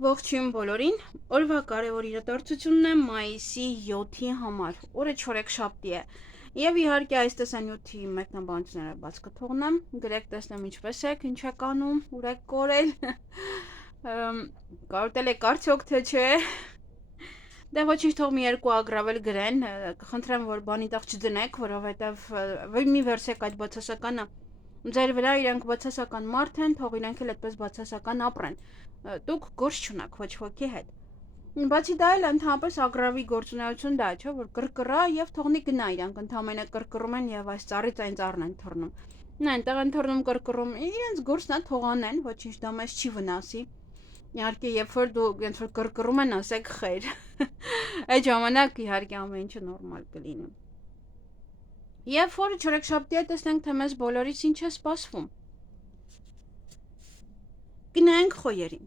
Ողջույն բոլորին, օրվա կարևոր իրադարձությունն է մայիսի 7-ի համար, օրը չորեքշաբթի է, և իհարկե այս տեսանյութի մեկնաբանությունները բաց կթողնեմ, գրեք տեսնեմ ինչպես եք, ինչ եք անում, ուր եք կորել, կարոտել եք արդյոք թե չէ, դե ոչինչ թող մի երկու ագրավել գրեն, կխնդրեմ որ բանի տեղ չդնեք, որովհետև մի վերցեք այդ բացասականը, ձեր վրա իրենք բացասական մարդ են, թող իրենք էլ այդպես բացասական ապրեն, դուք գործ չունեք ոչ ոքի հետ, բացի դա էլ ընդհանրապես ագրավի գործունեություն դա չէ, որ կրկռա եւ թողնի գնա իրանք ընդհանրապես կրկռում են եւ այս ծառից այն ծառն են թռնում, նա այնտեղ են թռնում կրկռում, իրենց գործն է թող անեն, ոչինչ դա մեզ չի վնասի, իհարկե երբ որ դու ոնց որ կրկռում են ասեք խեր, այդ ժամանակ իհարկե ամեն ինչը նորմալ կլինի, եւ որ չորեքշաբթի է տեսնենք թե մեզ բոլորից ինչ է սպասվում, գնանք խոյերին,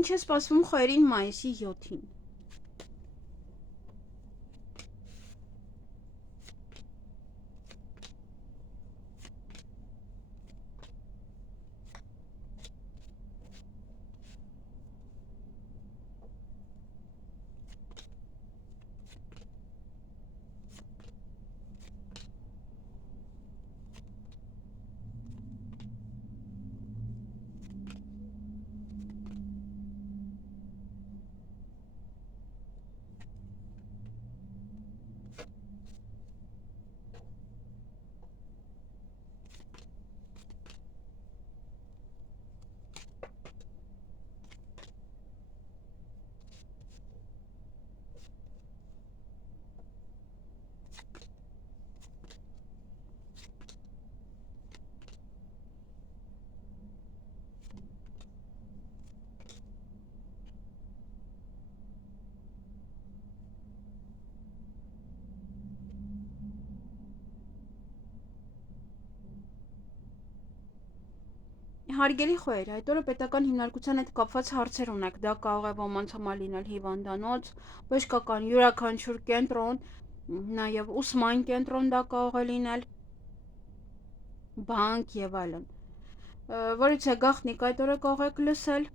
ինչ է սպասվում խոյերին մայիսի 7-ին, Հարգելի խոյեր, այդ օրը պետական հիմնարկության հետ կապված հարցեր ունեք, դա կարող է ոմանց համար լինել հիվանդանոց, բժշկական յուրաքանչյուր կենտրոն, նաև ուսման կենտրոն դա կարող է լինել, բանկ եւ այլն, որից է գաղտնիք այդ օրը կարող եք լսել,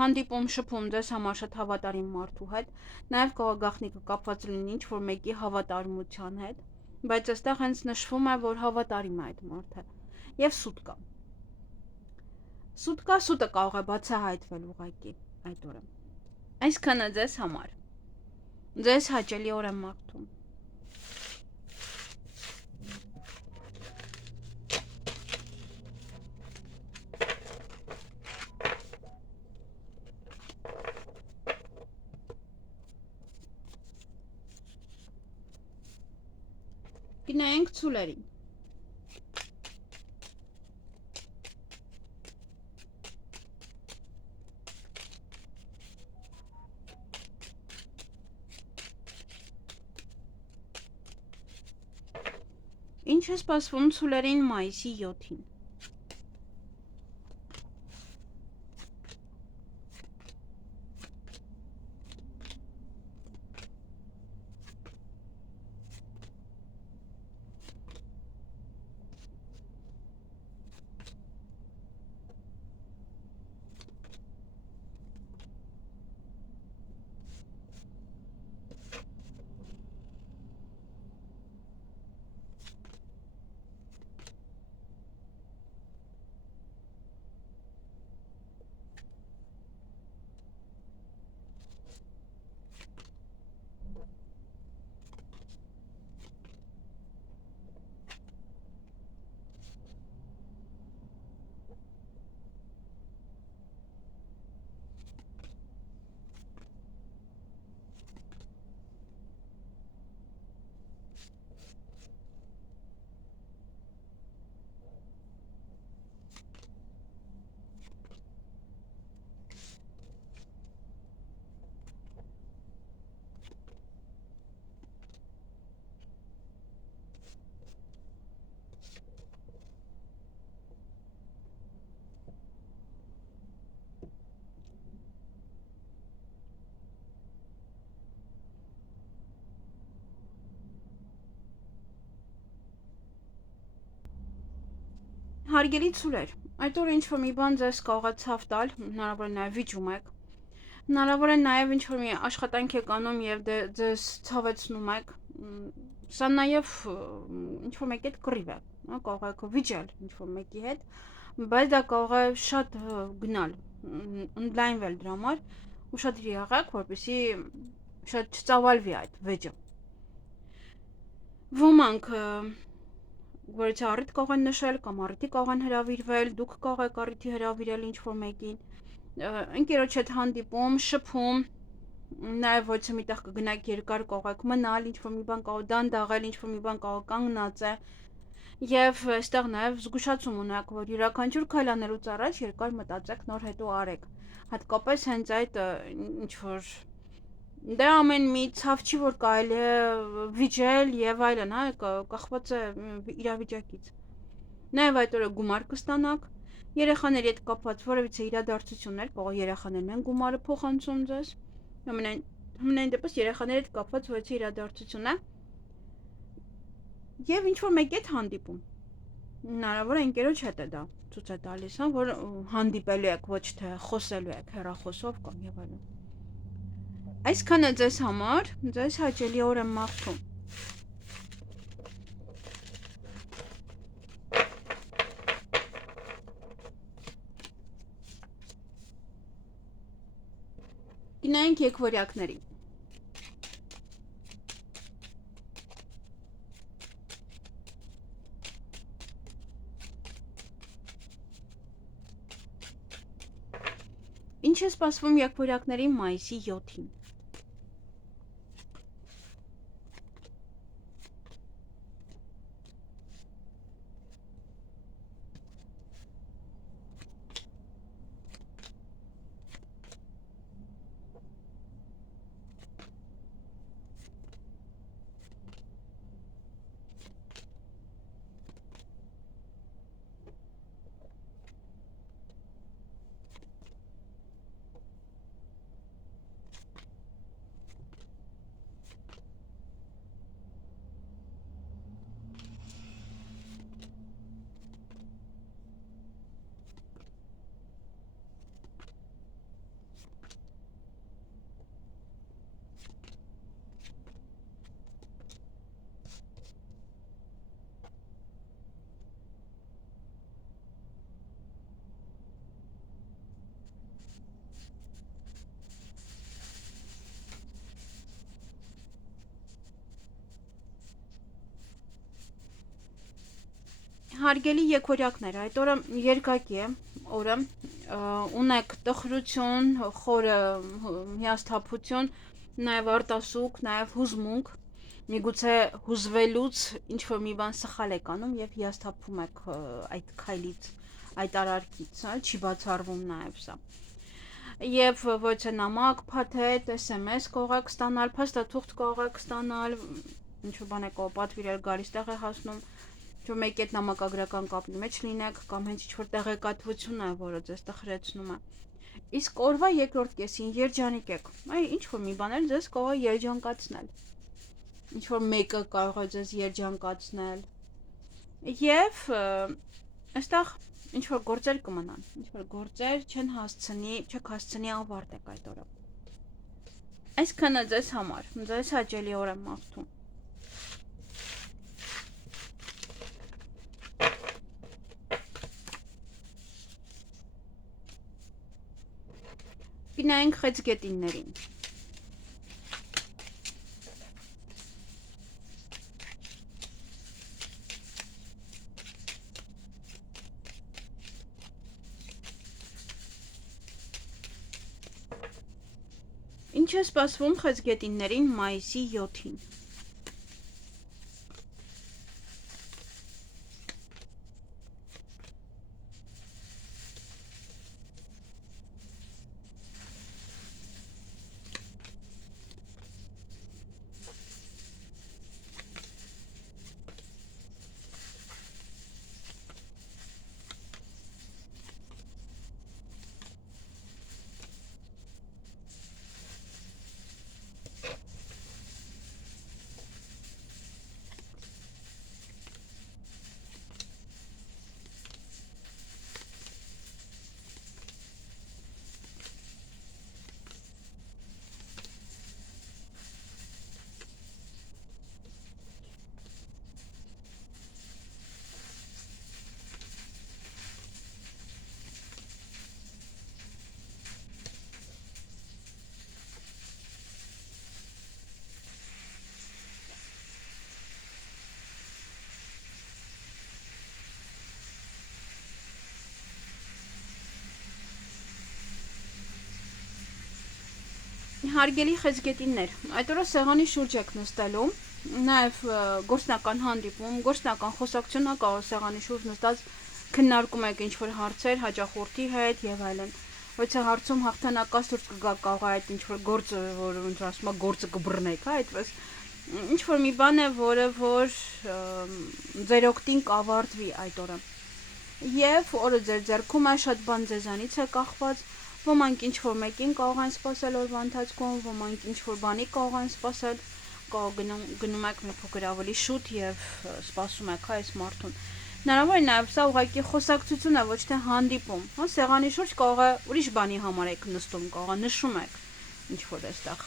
հանդիպում շփում ձեզ համար շատ հավատարիմ մարդու հետ, նաև կարող է գաղտնիքը կապված լինի ինչ-որ մեկի հավատարմության հետ, բայց այստեղ հենց նշվում է, որ հավատարիմ է այդ մարդը, եւ սուտ կա, սուտը կարող է բացահայտվել ուղղակի այդ օրը, այսքանը ձեզ համար, ձեզ հաճելի օր եմ մաղթում, գնայինք ցուլերին, ինչ է սպասվում ցուլերին մայիսի 7-ին, Հարգելի ցուրեր, այդ օրը ինչ-որ մի բան ձեզ կարող է ցավ տալ, հնարավոր է նաև վիճում եք, հնարավոր է նաև ինչ-որ մի աշխատանք եք անում և ձեզ ցավեցնում եք, սա նաև ինչ-որ մեկի հետ կռիվ է, կարող եք վիճել ինչ-որ մեկի հետ, բայց դա կարող է շատ գնալ, ընդլայնվել դրա համար, ուշադիր եղեք, որպեսզի շատ չծավալվի այդ վեճը։ Ոմանք որից առիթ կարող են նշել կամ առիթի կարող են հրավիրվել, դուք կարող եք առիթի հրավիրել ինչ-որ մեկին, ընկերոջ հետ հանդիպում, շփում, նաև ոչ մի տեղ կգնաք երկար կարող եք մնալ, ինչ-որ մի բան կարող դանդաղել, ինչ-որ մի բան կարող կանգնած է, և այստեղ նաև զգուշացում ունեք, որ յուրաքանչյուր քայլ անելուց առաջ երկար մտածեք, նոր հետո արեք, հատկապես հենց այդ ինչ-որ դա ամեն մի ցավ չի, որ կարելի է վիճել և այլն, կախված է իրավիճակից։ Նաև այդ օրը գումար կստանաք, երեխաների հետ կապված որևիցե իրադարձություններ, կարող է երեխաներն են գումարը փոխանցում ձեզ, ամենայն դեպս երեխաների հետ կապված որևիցե իրադարձություն է, և ինչ-որ մեկի հետ հանդիպում, հնարավոր է ընկերոջ հետ է դա ցույց է տալիս, որ հանդիպելու եք, ոչ թե խոսելու եք հեռախոսով կամ և այլն։ Այսքանը ձեզ համար, ձեզ հաճելի օր եմ մաղթում։ Գնայինք եկվորյակների։ Ինչ է սպասվում եկվորյակներին մայիսի 7-ին։ Հարգելի եկորյակներ, այդ օրը երկակի է օրը, ունեք տխրություն, խորը հիասթափություն, նաև արտասուք, նաև հուզմունք, միգուցե հուզվելուց ինչ-որ մի բան սխալ եք անում և հիասթափվում եք այդ քայլից, այդ արարքից, չի բացառվում նաև սա։ Եվ ոչ է նամակ, փաթեթ, SMS կարող եք ստանալ, փաստաթուղթ կարող եք ստանալ, ինչ-որ բան եք պատվիրել գալիս տեղ է հասնում, որ մեկի հետ նամակագրական կապի մեջ լինեք, կամ հենց ինչ-որ տեղեկատվություն է, որը ձեզ տխրեցնում է։ Իսկ օրվա երկրորդ կեսին երջանիկ եք, ինչ-որ մի բան էլ ձեզ կարող է երջանկացնել, ինչ-որ մեկը կարող է ձեզ երջանկացնել, և այստեղ ինչ-որ գործեր կմնան, ինչ-որ գործեր չեք հասցնի ավարտեք այդ օրը։ Այսքանը ձեզ համար, ձեզ հաճելի օր եմ մաղթում։ Գնայինք խեցգետիններին։ Ինչ է սպասվում խեցգետիններին մայիսի 7-ին։ Հարգելի խեցգետիններ, այդ օրը սեղանի շուրջ եք նստելու, նաև գործնական հանդիպում, գործնական խոսակցություն կարող սեղանի շուրջ նստած քննարկում եք ինչ-որ հարցեր հաճախորդի հետ եւ այլն։ Ոչը հարցում հաղթանակած դուրս կգա կարող այդ ինչ-որ գործը, որ ոնց ասում է, գործը կբռնեք, հա, այդպես ինչ-որ մի բան է, որը որ ձեր օգտին կավարտվի այդ օրը։ Եվ օրը ձեր ձեռքում է, շատ բան ձեզանից է կախված, ոմանք ինչ-որ մեկին կարող են սպասել օրվա ընթացքում, ոմանք ինչ-որ բանի կարող են սպասել, գնում եք մի փոքր ավելի շուտ եւ սպասում եք այս մարդուն։ Հնարավոր է նաեւ սա ուղղակի խոսակցություն է, ոչ թե հանդիպում, հա, սեղանի շուրջ կարող է ուրիշ բանի համար եք նստում, կարող է նշում եք ինչ-որ այստեղ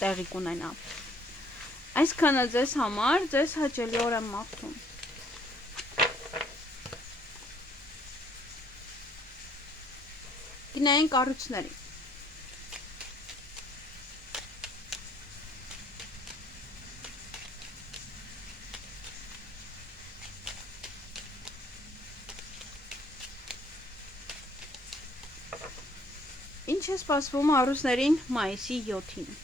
տեղի կունենա։ Այսքանը ձեզ համար, ձեզ հաճելի օր եմ մաղթում։ Գնային կառույցների։ Ինչ է սպասվում առուսներին մայիսի 7-ին։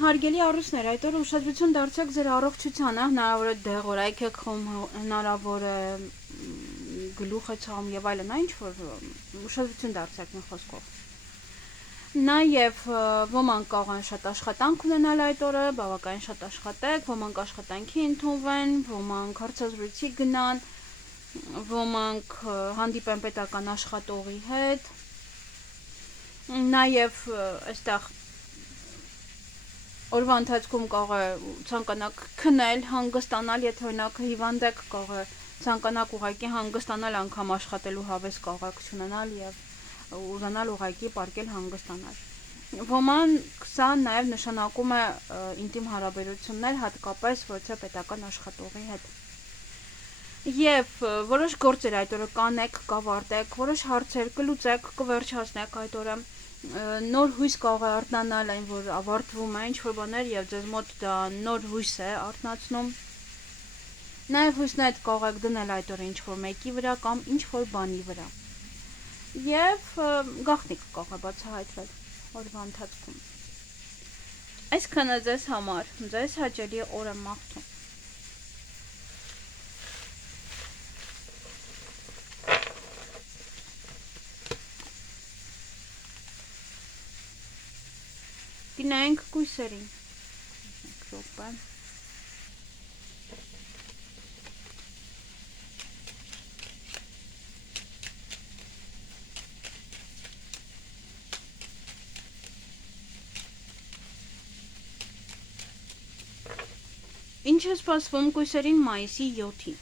Հարգելի առուսներ, այդ օրը ուշադրություն դարձրեք ձեր առողջությանը, հնարավոր է դեղորայք եք խմում, հնարավոր է գլուխ է ցավում եւ այլն, ինչ որ ուշադրություն դարձրեք մի խոսքով։ Նաեւ ոմանք կարող են շատ աշխատանք ունենալ այդ օրը, բավականին շատ աշխատեք, ոմանք աշխատանքի ընդունվեն, ոմանք հարցազրույցի գնան, ոմանք հանդիպեն պետական աշխատողի հետ։ Նաեւ այստեղ օրվա ընթացքում կարող է ցանկանաք քնել, հանգստանալ, եթե օրինակ հիվանդ եք, կարող է ցանկանաք ուղղակի հանգստանալ, անգամ աշխատելու հավես կարող եք ունենալ եւ ուզանալ ուղղակի պարկել հանգստանալ։ Ոմանք սա նաեւ նշանակում է ինտիմ հարաբերություններ, հատկապես ոչ պետական աշխատողի հետ։ Եվ որոշ գործեր այդ օրը կանեք, կավարտեք, որոշ հարցեր կլուծեք, կվերջացնեք այդ օրը։ Նոր հույս կարող է արթնանալ, այն որ ավարտվում է ինչ-որ բաներ եւ ձեզ մոտ դա նոր հույս է արթնացնում։ Նաեւ հույսն այդ կարող եք դնել այդ օրը ինչ-որ մեկի վրա կամ ինչ-որ բանի վրա։ Եվ գաղտնիք կարող է բացահայտվել օրվա ընթացքում։ Այսքանը ձեզ համար, ձեզ հաճելի օր եմ մաղթում։ Գնայինք կույսերին։ Րոպե։ Ինչ է սպասվում կույսերին մայիսի 7-ին։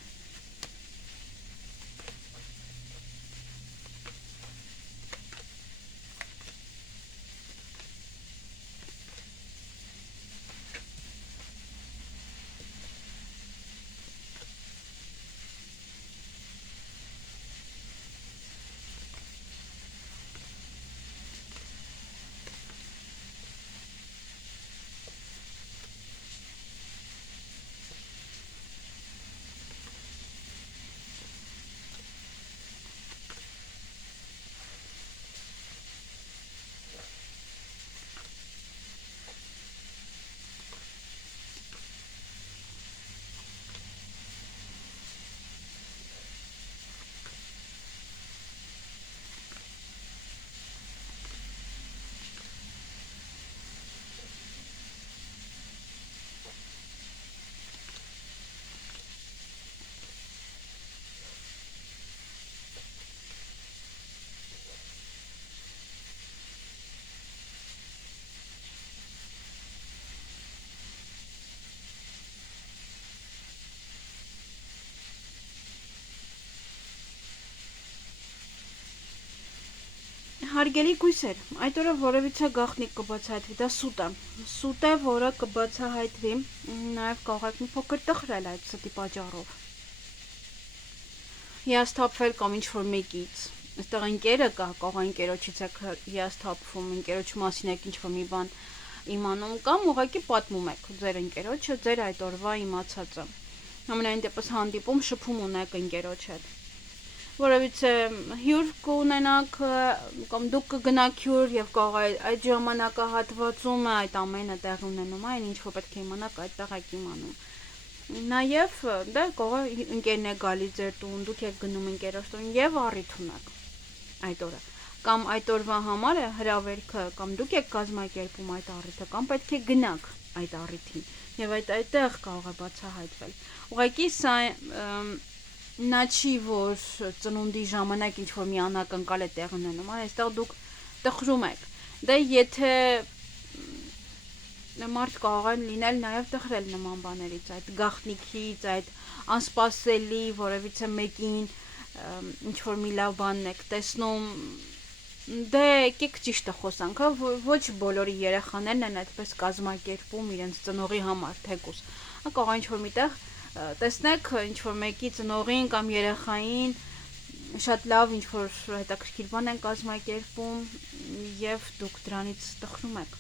Հարգելի գույսեր, այդ օրը որևիցե գաղտնիք կբացահայտվի, դա սուտ է, որը կբացահայտվի, նաև կարող եք մի փոքր տխրել այդ ստի պատճառով, հիասթափվել կամ ինչ-որ մեկից, այստեղ ընկերը կա, կարող է ընկերոջից եք հիասթափվում, ընկերոջի մասին եք ինչ-որ մի բան իմանում, կամ ուղղակի պատմում եք ձեր ընկերոջը, ձեր այդ օրվա իմացածը, ամենայն դեպս հանդիպում շփում ունեք ընկերոջ հետ, որևիցե հյուր կունենաք կամ դուք կգնաք հյուր եւ կարող է այդ ժամանակահատվածում այդ ամենը տեղ ունենում, այն ինչ որ պետք է իմանաք, այդտեղ եք իմանում։ Նաեւ դա կարող է ընկերն է գալի ձեր տուն, դուք եք գնում ընկերոջ տուն եւ առիթ ունեք այդ օրը։ Կամ այդ օրվա համար է հրավերքը, կամ դուք եք կազմակերպում այդ առիթը, կամ պետք է գնաք այդ առիթին եւ այդտեղ կարող է բացահայտվել։ Ուղղակի սա նա չի, որ ծնունդի ժամանակ ինչ-որ մի անակնկալ է տեղ ունենում, այստեղ դուք տխրում եք, դե եթե մարդ կարող է լինել նաև տխրել նման բաներից, այդ գաղտնիքից, այդ անսպասելի որևիցե մեկին ինչ-որ մի լավ բանն եք տեսնում, դե եկեք ճիշտը խոսանք, ոչ բոլորի երեխաներն են այդպես կազմակերպում իրենց ծնողի համար թեկուզ, կարող է ինչ-որ միտեղ տեսնեք ինչ-որ մեկի ծնողին կամ երեխային շատ լավ ինչ-որ հետաքրքիր բան են կազմակերպում եւ դուք դրանից տխրում եք։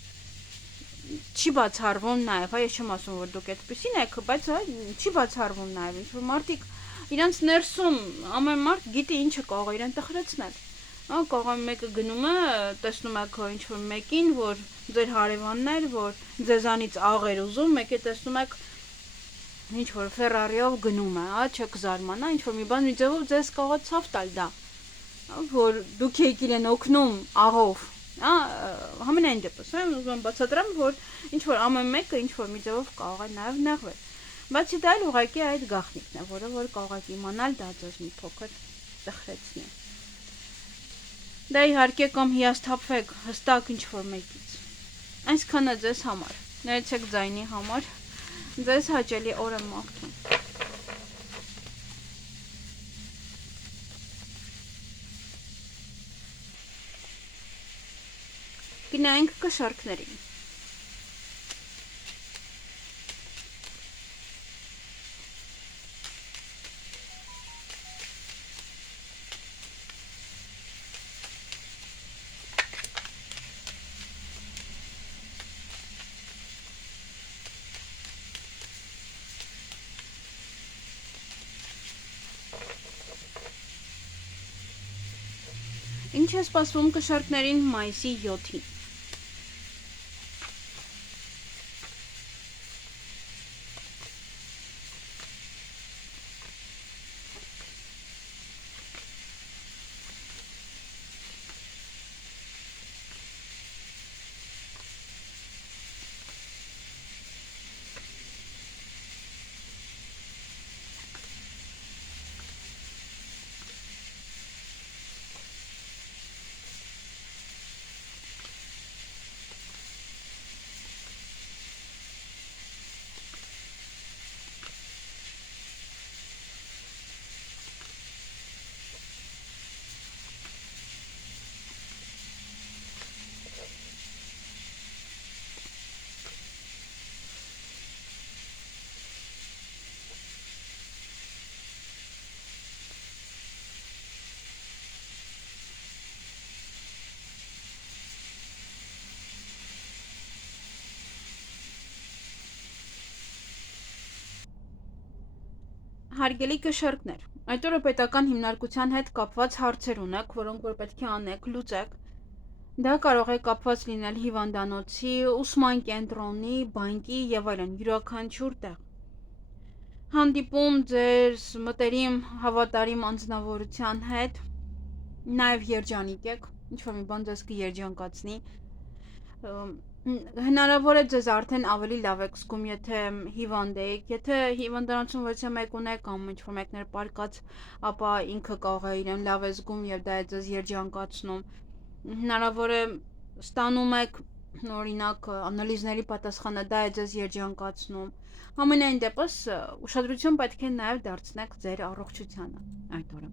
Չի բացառվում նաեւ, ես չեմ ասում, որ դուք այդպեսին եք, բայց չի բացառվում նաեւ ինչ-որ մարդիկ իրանց ներսում ամեն մարդ գիտի ինչը կարող է իրեն տխրեցնել։ Կարող է մեկը գնում է, տեսնում եք ինչ-որ մեկին, որ ձեր հարևանն էր, որ ձեզանից աղ էր ուզում, մեկը տեսնում եք ինչ-որ Ferrari-ով գնում է, չեք զարմանա, ինչ-որ մի բան մի ձևով ձեզ կարող է ցավ տալ դա, որ դուք եք իրեն օգնում աղով, համենայն դեպս, ուզում եմ բացատրեմ, որ ինչ-որ ամեն մեկը ինչ-որ մի ձևով կարող է նաև նեղվել, բացի դա էլ ուղղակի այդ գաղտնիքն է, որը որ կարող եք իմանալ, դա ձեզ մի փոքր տխրեցնի։ Դա իհարկե կամ հիասթափվեք հստակ ինչ-որ մեկից, այսքանը ձեզ համար, ներեցեք ձայնի համար, ձեզ հաճելի օր եմ մաղթում։ Գնանք կշարքներին։ Ինչ է սպասվում կշարքներին մայիսի 7-ին։ Հարգելի կշարքներ, այդ օրը պետական հիմնարկության հետ կապված հարցեր ունեք, որոնք որ պետք է անեք, լուծեք։ Դա կարող է կապված լինել հիվանդանոցի, ուսման կենտրոնի, բանկի եւ այլն յուրաքանչյուր տեղ։ Հանդիպում ձեր մտերիմ հավատարիմ անձնավորության հետ, նաեւ երջանիկ եք, ինչ-որ մի բան ձեզ կերջանկացնի։ Հնարավոր է ձեզ արդեն ավելի լավ եք զգում, եթե հիվանդ եք, եթե հիվանդանոցում ոչ մեկ ունեք կամ ինչ-որ մեկներ պարկած, ապա ինքը կարող է իրեն լավ է զգում եւ դա է ձեզ երջանկացնում։ Հնարավոր է ստանում եք օրինակ անալիզների պատասխանը, դա է ձեզ երջանկացնում։ Համենայն դեպս ուշադրություն պետք է նաեւ դարձնեք ձեր առողջությանը այդ օրը։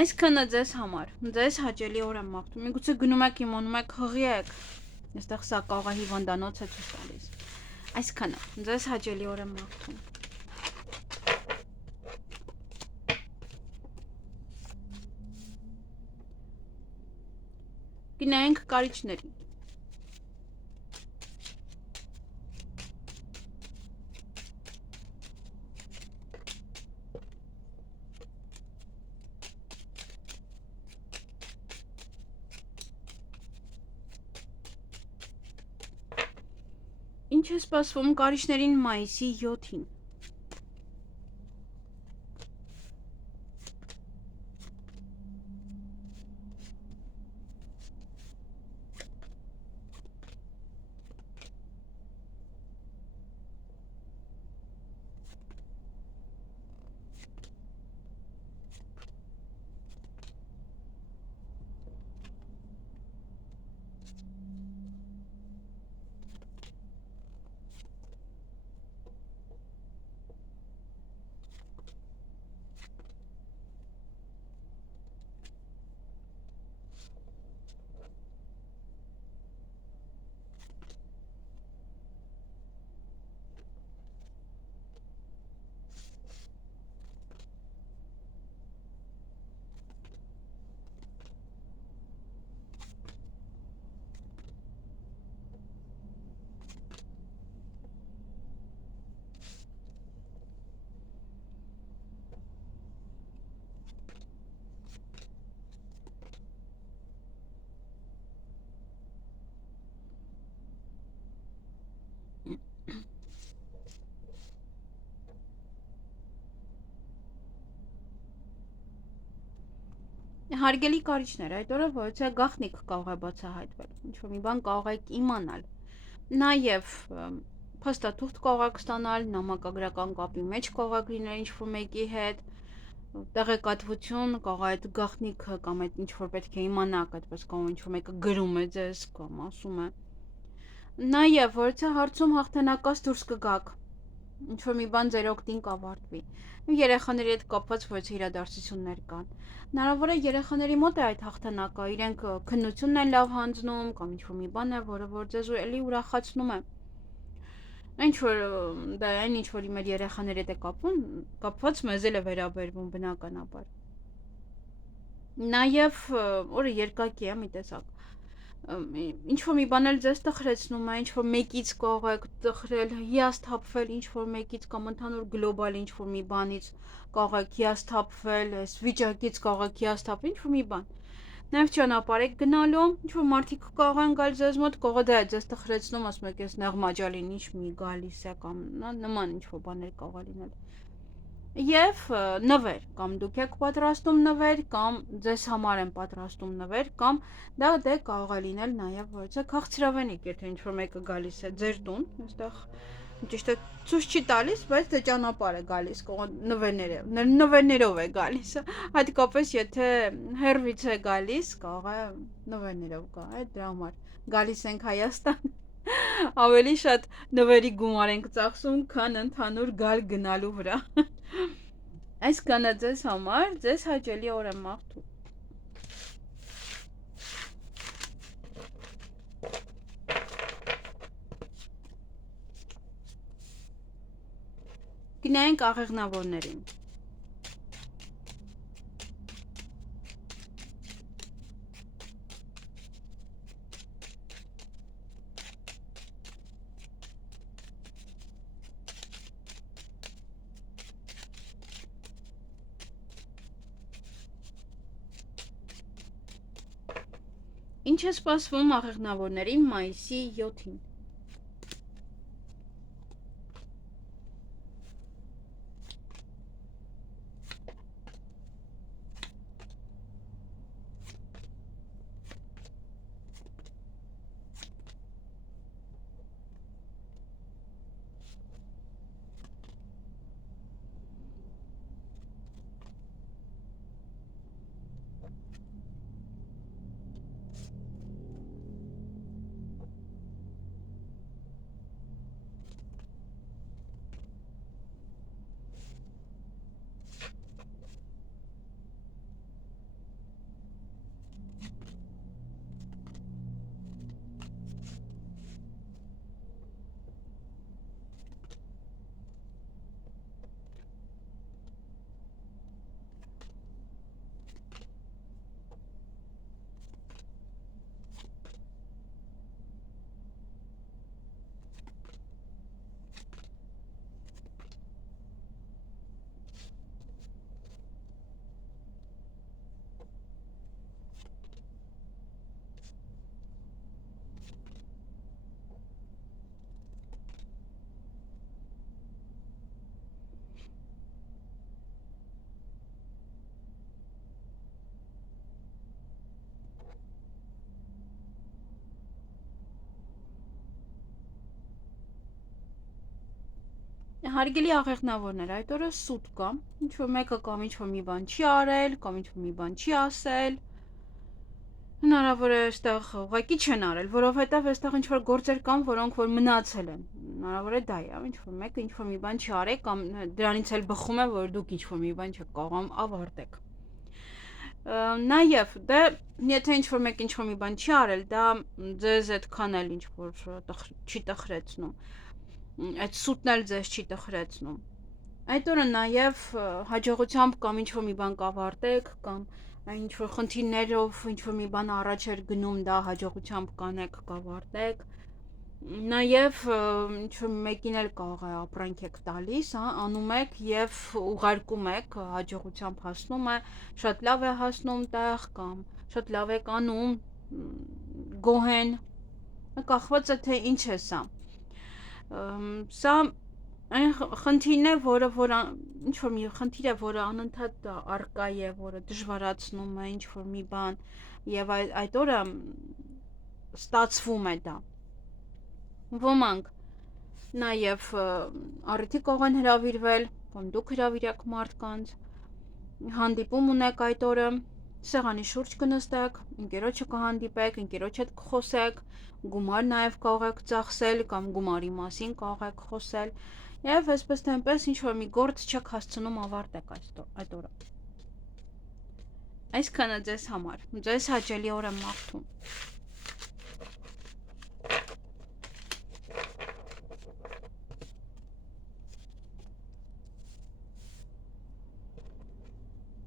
Այսքանը ձեզ համար, ձեզ հաճելի օր եմ մաղթում, միգուցե գնում եք իմանում եք հղի եք, այստեղ սա կաղա հիվանդանոց է ցույց տալիս, այսքանը, ձեզ հաճելի օր եմ մաղթում։ Գնայինք կարիճների։ Ինչ է սպասվում կարիճներին մայիսի 7-ին։ Հարգելի կարիճներ, այդ օրը ոյցե գախնիկ կարող է բացահայտվել, ինչ-որ մի բան կարող եք իմանալ, նաև փաստաթուղթ կարող եք ստանալ, նամակագրական կապի մեջ կարող եք լինել ինչ-որ մեկի հետ, տեղեկատվություն, կարող է այդ գախնիկը կամ այդ ինչ-որ պետք է իմանաք, այդպես կամ ինչ-որ մեկը գրում է ձեզ կամ ասում է, նաև ոյցե հարցում հաղթանակած դուրս կգաք, ինչ-որ մի բան ձեր օգտին կավարտվի, երեխաների հետ կապված ոյցե իրադարձություններ կան, հնարավոր է երեխաների մոտ է այդ հաղթանակը, իրենք քննությունն են լավ հանձնում կամ ինչ-որ մի բան է, որը որ ձեզ էլի ուրախացնում է, ինչ-որ դա այն ինչ-որ մեր երեխաների հետ է կապված մեզ էլ է վերաբերվում բնականաբար, նաև օրը երկակի է մի տեսակ, ինչ-որ մի բան էլ ձեզ տխրեցնում է, ինչ-որ մեկից կարող եք տխրել, հիասթափվել ինչ-որ մեկից կամ ընդհանուր գլոբալ ինչ-որ մի բանից կարող եք հիասթափվել, այս վիճակից կարող եք հիասթափվել, ինչ-որ մի բան։ Նաև ճանապարհ եք գնալու, ինչ-որ մարդիկ կարող են գալ ձեզ մոտ, կարող է դա է ձեզ տխրեցնում, ասում եք, ես նեղ մաջալին ինչ մի գալիս է կամ նման ինչ-որ բաներ կարող է լինել։ Եվ նվեր, կամ դուք եք պատրաստում նվեր, կամ ձեզ համար են պատրաստում նվեր, կամ դա դե կարող է լինել նաև ոյցե քաղցրավենիք, եթե ինչ-որ մեկը գալիս է ձեր տուն, այստեղ ճիշտ է ցույց չի տալիս, բայց դե ճանապարհ է գալիս, նվերներով է գալիս, հատկապես եթե հեռվից է գալիս, կարող է նվերներով գա, դրա համար գալիս ենք Հայաստան, ավելի շատ նվերի գումար ենք ծախսում, քան ընդհանուր գալ գնալու վրա։ Այսքանը ձեզ համար, ձեզ հաճելի օր եմ մաղթում։ Գնայինք աղեղնավորներին։ Ինչ է սպասվում աղեղնավորներին մայիսի 7-ին։ Հարգելի աղեղնավորներ, այդ օրը սուտ կա, ինչ-որ մեկը կամ ինչ-որ մի բան չի արել, կամ ինչ-որ մի բան չի ասել, հնարավոր է այստեղ ուղղակի չեն արել, որովհետև այստեղ ինչ-որ գործեր կան, որոնք որ մնացել են, հնարավոր է դա է, ինչ-որ մեկը ինչ-որ մի բան չի արել, կամ դրանից էլ բխում է, որ դուք ինչ-որ մի բան չեք կարող ավարտեք։ Նաև, դե, եթե ինչ-որ մեկ ինչ-որ մի բան չի արել, դա ձեզ այդքան էլ ինչ-որ չի տխրեցնում, այդ սուտն էլ ձեզ չի տխրեցնում։ Այդ օրը նաև հաջողությամբ կամ ինչ-որ մի բան կավարտեք, կամ ինչ-որ խնդիրներով ինչ-որ մի բան առաջ էր գնում, դա հաջողությամբ կանեք, կավարտեք։ Նաև ինչ-որ մեկին էլ կարող է ապրանք եք տալիս, անում եք և ուղարկում եք, հաջողությամբ հասնում է, շատ լավ է հասնում տեղ, կամ շատ լավ եք անում, գոհ են, կախված է թե ինչ է սա։ Սա այն խնդիրն է, որը ինչ-որ մի խնդիր է, որը անընդհատ առկա է, որը դժվարացնում է ինչ-որ մի բան, և այդ օրը ստացվում է դա։ Ոմանք նաև առիթի կարող են հրավիրվել, կամ դուք հրավիրեք մարդկանց, հանդիպում ունեք այդ օրը, սեղանի շուրջ կնստեք, ընկերոջը կհանդիպեք, ընկերոջ հետ կխոսեք, գումար նաև կարող եք ծախսել, կամ գումարի մասին կարող եք խոսել, և այսպես թե այնպես ինչ-որ մի գործ չեք հասցնում ավարտեք այդ օրը։ Այսքանը ձեզ համար, ձեզ հաճելի օր եմ մաղթում։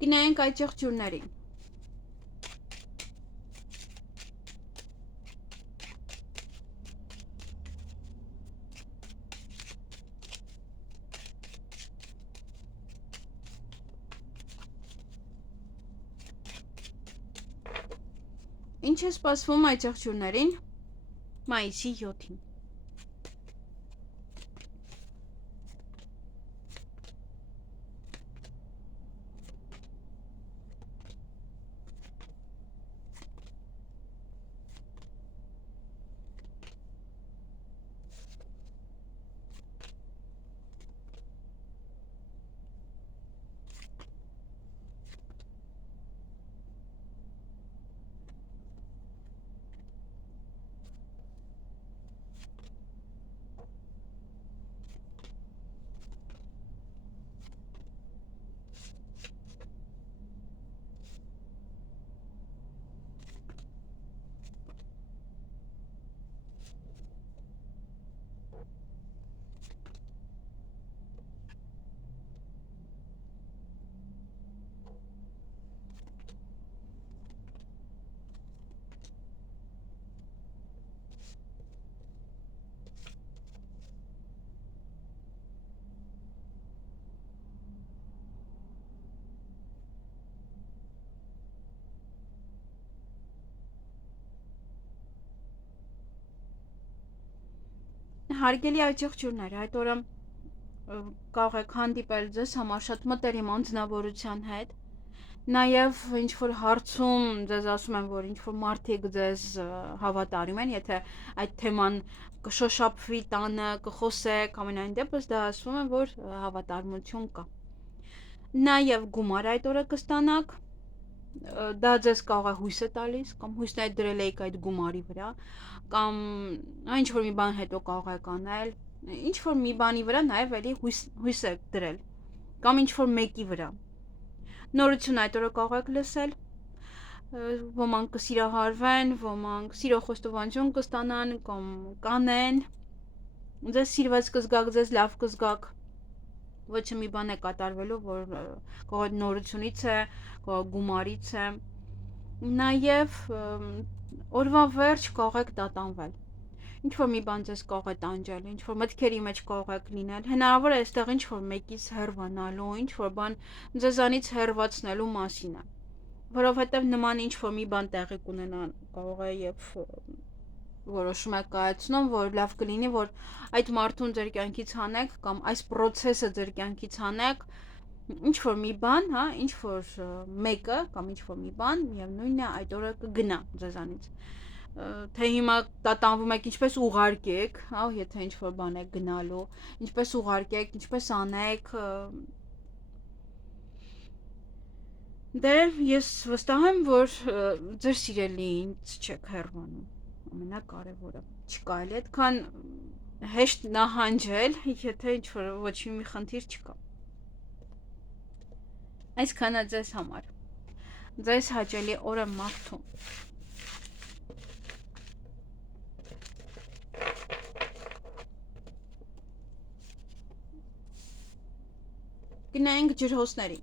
Գնայինք այդ եղջյուրներին։ Ինչ է սպասվում այդ եղջյուրներին մայիսի 7-ին։ Հարգելի այդ եղջյուրներ, այդ օրը կարող եք հանդիպել ձեզ համար շատ մտերիմ անձնավորության հետ, նաև ինչ-որ հարցում ձեզ ասում են, որ ինչ-որ մարդիկ ձեզ հավատարիմ են, եթե այդ թեման կշոշափվի տանը, կխոսեք, ամենայն դեպս դա ասում են, որ հավատարմություն կա։ Նաև գումար այդ օրը կստանաք, դա ձեզ կարող է հույս է տալիս, կամ հույսն է դրել եք այդ գումարի վրա, կամ ինչ-որ մի բան հետո կարող եք անել, ինչ-որ մի բանի վրա նաև էլի հույս է դրել, կամ ինչ-որ մեկի վրա։ Նորություն այդ օրը կարող եք լսել, ոմանք կսիրահարվեն, ոմանք սիրո խոստովանություն կստանան, կամ կանեն, ձեզ սիրված կզգաք, ձեզ լավ կզգաք, ոչ մի բան է կատարվելու, որ կարող նորությունից է, կարող գումարից է, նաև օրվա վերջ կարող եք տատանվել, ինչ-որ մի բան ձեզ կարող է տանջել, ինչ-որ մտքերի մեջ կարող եք լինել, հնարավոր է այստեղ ինչ-որ մեկից հեռվանալու, ինչ-որ բան ձեզանից հեռացնելու մասին է, որովհետև նման ինչ-որ մի բան տեղի կունենա կարող է և որոշում եք կայացնում, որ լավ կլինի, որ այդ մարդուն ձեր կյանքից հանեք, կամ այս պրոցեսը ձեր կյանքից հանեք, ինչ-որ մի բան, ինչ-որ մեկը, կամ ինչ-որ մի բան, միևնույնն է այդ օրը կգնա ձեզանից, թե հիմա տատանվում եք ինչպես ուղարկեք, հա, եթե ինչ-որ բան եք գնալու, ինչպես ուղարկեք, ինչպես անեք, դե ես վստահ եմ, որ ձեր սիրելիից չեք հեռանում, ամենակարևորը, չկա էլ այդքան հեշտ նահանջել, եթե ինչ-որ ոչ մի խնդիր չկա։ Այսքանը ձեզ համար, ձեզ հաճելի օր եմ մաղթում։ Գնանք ջրհոսների։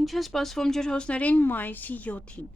Ինչ է սպասվում ջրհոսներին մայիսի 7-ին։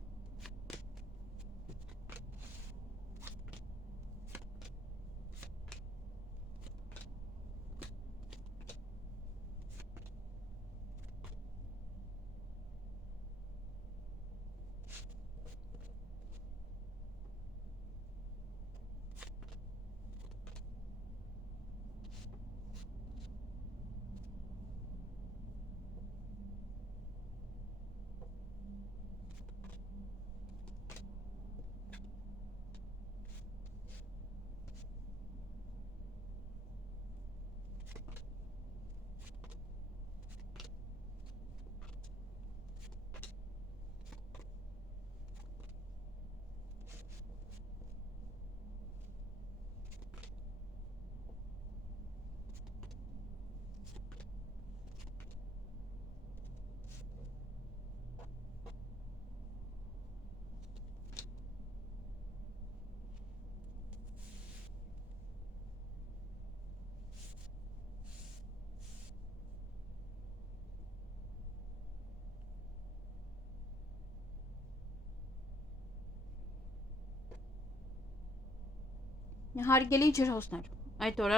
Հարգելի ջրհոսներ, այդ օրը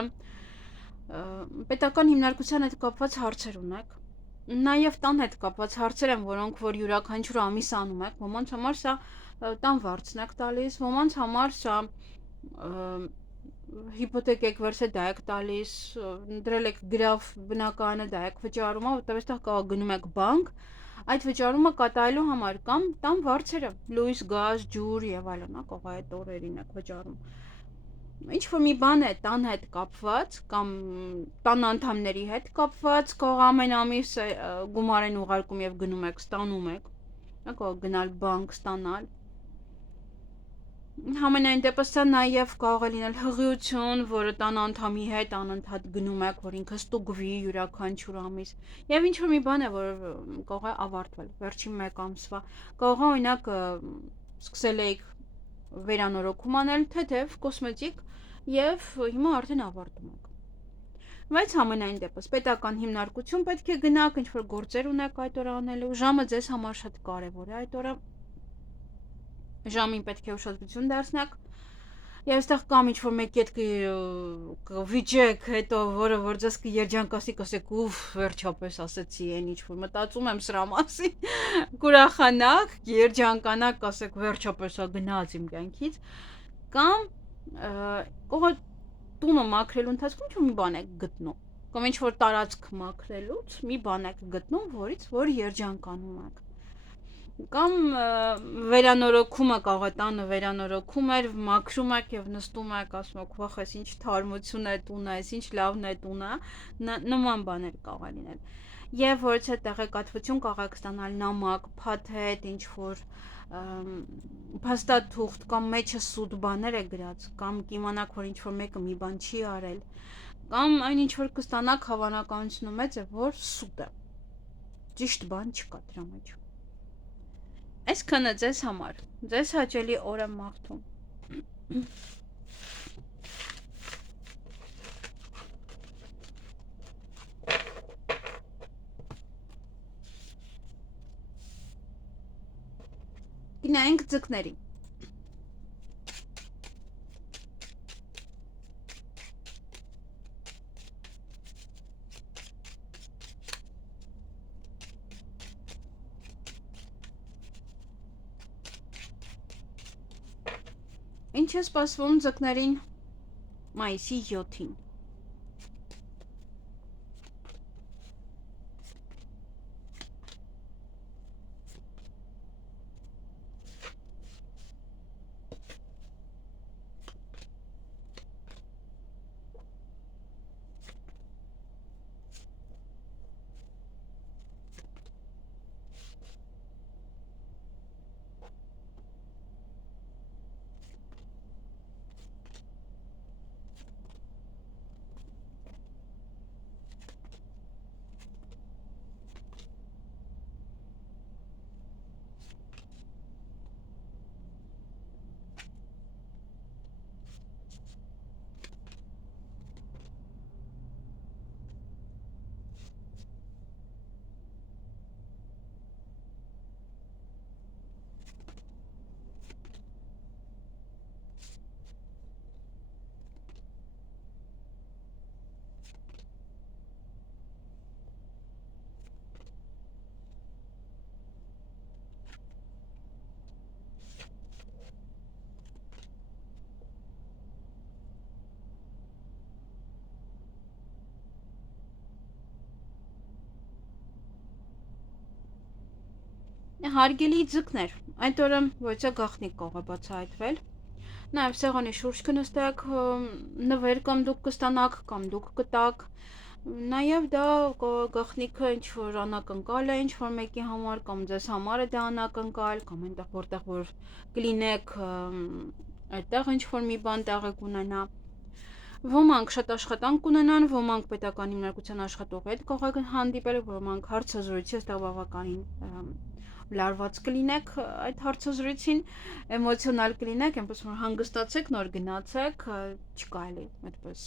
պետական հիմնարկության հետ կապված հարցեր ունեք, նաև տան հետ կապված հարցեր են, որոնք որ յուրաքանչյուր ամիս անում եք, ոմանց համար սա տան վարձն եք տալիս, ոմանց համար սա հիպոթեկ եք վերցել, դա եք տալիս, դրել եք գրավ բնակարանը, դա եք վճարում, որտեղ այստեղ կարող գնում եք բանկ, այդ վճարումը կատարելու համար կամ տան վարձերը, լույս, գազ, ջուր եւ այլն, կարող է այդ օրերին եք վճարում։ Ինչ որ մի բան է տան հետ կապված կամ տան անդամների հետ կապված, կարող ամեն ամիս գումար են ուղարկում եւ գնում եք, ստանում եք, կարող գնալ բանկ ստանալ։ Համենայն դեպս սա նաև կարող է լինել հղիություն, որը տան անդամի հետ անընդհատ գնում եք, որ ինքը ստուգվի յուրաքանչյուր ամիս։ Եվ ինչ որ մի բան է, որ կարող է ավարտվել վերջին 1 ամսվա։ Կարող է օրինակ սկսել եք վերանորոգում անել, թեթև, կոսմետիկ եւ հիմա արդեն ավարտում եք։ Բայց համենայն դեպս պետական հիմնարկություն պետք է գնաք, ինչ որ գործեր ունեք այդ օրը անելու, ժամը ձեզ համար շատ կարեւոր է այդ օրը։ Ժամին պետք է ուշադրություն դարձնեք եւ այստեղ կամ ինչ որ մեկի հետ կվիճեք, հետո որը որ ձեզ կերջանկասի, կասեք ուֆ, վերջապես ասեցի, այն ինչ որ մտածում եմ սրա մասին, կուրախանաք, երջանկանաք, կասեք վերջապես ա գնաց իմ կյանքից, կամ կողը տունը մաքրելու ընթացքում ինչ որ մի բան եք գտնում, կամ ինչ որ տարածք մաքրելուց մի բան եք գտնում, որից որ երջանկանում եք։ Կամ վերանորոգումը կարող է տանը վերանորոգում էր, մաքրում եք եւ նստում եք, ասում եք, վախ, այս ինչ թարմություն է տունը, այս ինչ լավն է տունը, նման բաներ կարող է լինել։ Եվ որից է տեղեկատվություն կարող եք ստանալ նամակ, փաթեթ, ինչ որ փաստաթուղթ կամ մեջը սուտ բաներ է գրած, կամ կիմանաք, որ ինչ որ մեկը մի բան չի արել, կամ այն ինչ որ կստանաք հավանականությունը մեծ է, որ սուտ է։ Ճիշտ բան չկա դրա մեջ։ Այսքանը ձեզ համար, ձեզ հաճելի օր եմ մաղթում։ Գնանք ձկների։ Ինչ է սպասվում ձկներին մայիսի 7-ին։ Հարգելի ձկներ, այդ օրը ոչա գաղտնիք կարող է բացահայտվել։ Նաև սեղանի շուրջ կնստեք, նվեր կամ դուք կստանաք, կամ դուք կտաք։ Նաև դա գաղտնիքը ինչ-որ անակնկալ է ինչ-որ մեկի համար, կամ ձեզ համար է դա անակնկալ, կամ այնտեղ որտեղ որ կլինեք, այդտեղ ինչ-որ մի բան տեղի կունենա։ Ոմանք շատ աշխատանք կունենան, ոմանք պետական հիմնարկության աշխատողի հետ կարող են հանդիպել, ոմանք հարցազրույցի այստեղ բավականին լարված կլինեք այդ հարցազրույցին, էմոցիոնալ կլինեք, այնպես որ հանգստացեք, նոր գնացեք, չկա էլի այդպես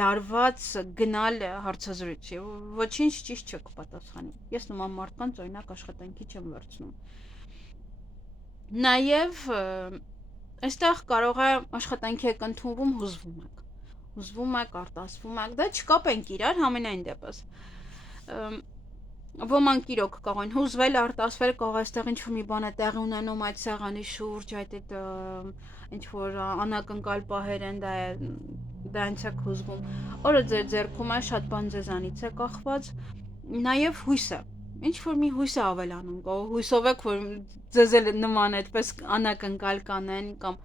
լարված գնալ հարցազրույցի, ոչինչ ճիշտ չկպատասխանի։ Ես նման մարդկանց օրինակ աշխատանքի չեմ վերցնում։ Նաև այստեղ կարող է աշխատանքի եք ընդունվում, հուզվում եք, արտասվում եք, դա չկապենք իրար համենայն դեպս։ Ոմանք իրոք կարող են հուզվել, արտասվել, կարող է այստեղ ինչ-որ մի բան է տեղի ունենում այդ սեղանի շուրջ, այդ ինչ-որ անակնկալ պահեր են, դա ինձ եք հուզվում։ Օրը ձեր ձեռքում է, շատ բան ձեզանից է կախված, նաև հույսը, ինչ-որ մի հույս է ավելանում, հույսով եք, որ ձեզ էլ նման այդպես անակնկալ կանեն, կամ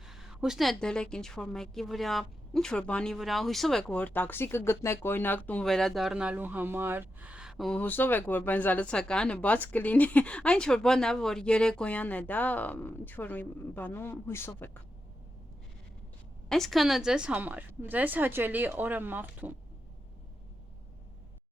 հույսն է դելեք ինչ-որ մեկի վրա, ինչ-որ բանի վրա, հույսով եք, որ տաքսի կգտնեք օրինակ տուն վերադառնալու համար, հուսով եք, որ բենզալցականը բաց կլինի, այն ինչ-որ բան է, որ երեկոյան է դա, ինչ-որ մի բանում հույսով եք։ Այսքանը ձեզ համար, ձեզ հաճելի օրը մաղթում։